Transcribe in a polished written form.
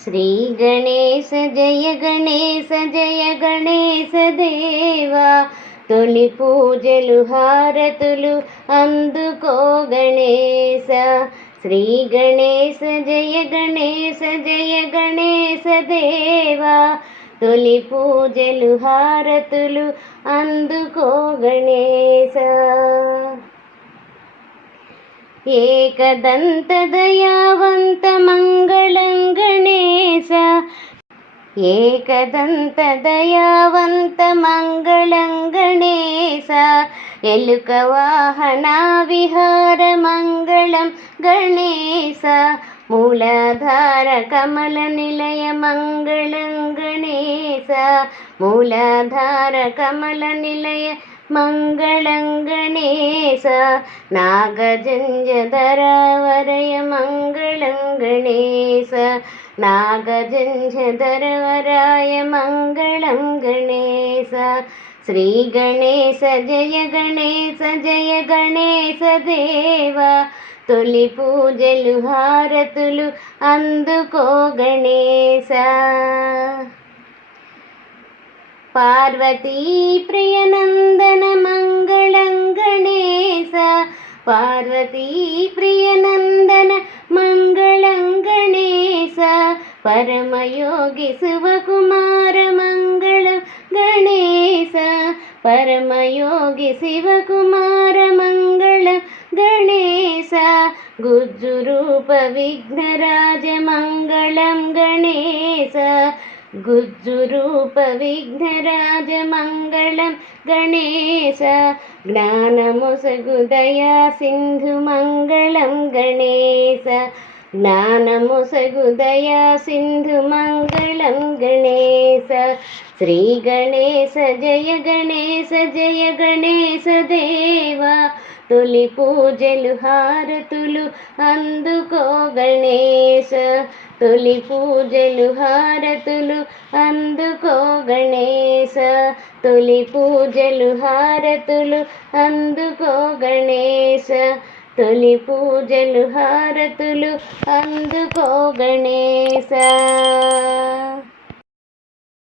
శ్రీ గణేశ జయ గణేశ జయ గణేశ దేవా, తొలి పూజలు హారతులు అందుకో గణేశ. శ్రీ గణేశ జయ గణేశ జయ గణేశ దేవా, తొలి పూజలు హారతులు అందుకో గణేశ. ఏకదంత దయావంత మంగళం గణేశ, ఏకదంత దయావంత మంగళం గణేశ. ఎలుక వాహన విహార మంగళం గణేశ, మూలాధార కమల నిలయ మంగళం గణేశ, మూలాధార కమల నిలయ మంగళం గణేశ. నాగజంజధరవరయ మంగళం గణేశ, నాగజంజధరవరాయ మంగళం గణేశ. శ్రీ గణేశ జయ గణేశ జయ గణేశ దేవా, తొలి పూజలు హారతులు అందుకో గణేశ. పార్వతీ ప్రియనందన మంగళం గణేశ, పార్వతీ ప్రియనందన మంగళం గణేశ. పరమయోగి శివకుమార మంగళం గణేశ, పరమయోగి శివకుమార మంగళం గణేశ. గుజ్జురూప విఘ్నరాజ మంగళం గణేశ, గుజ్జురూప విఘ్నరాజ మంగళం గణేశ. జ్ఞానముసగు దయా సింధు మంగళం గణేశ, జ్ఞానముసగు దయా సింధు మంగళం గణేశ. శ్రీ గణేశ జయ గణేశ జయ గణేశ దేవా, తొలి పూజలు హారతులు అందుకో గణేశ, తొలి పూజలు హారతులు అందుకో గణేశ, తొలి పూజలు హారతులు అందుకో గణేశ, తొలి పూజలు హారతులు అందుకో గణేశ.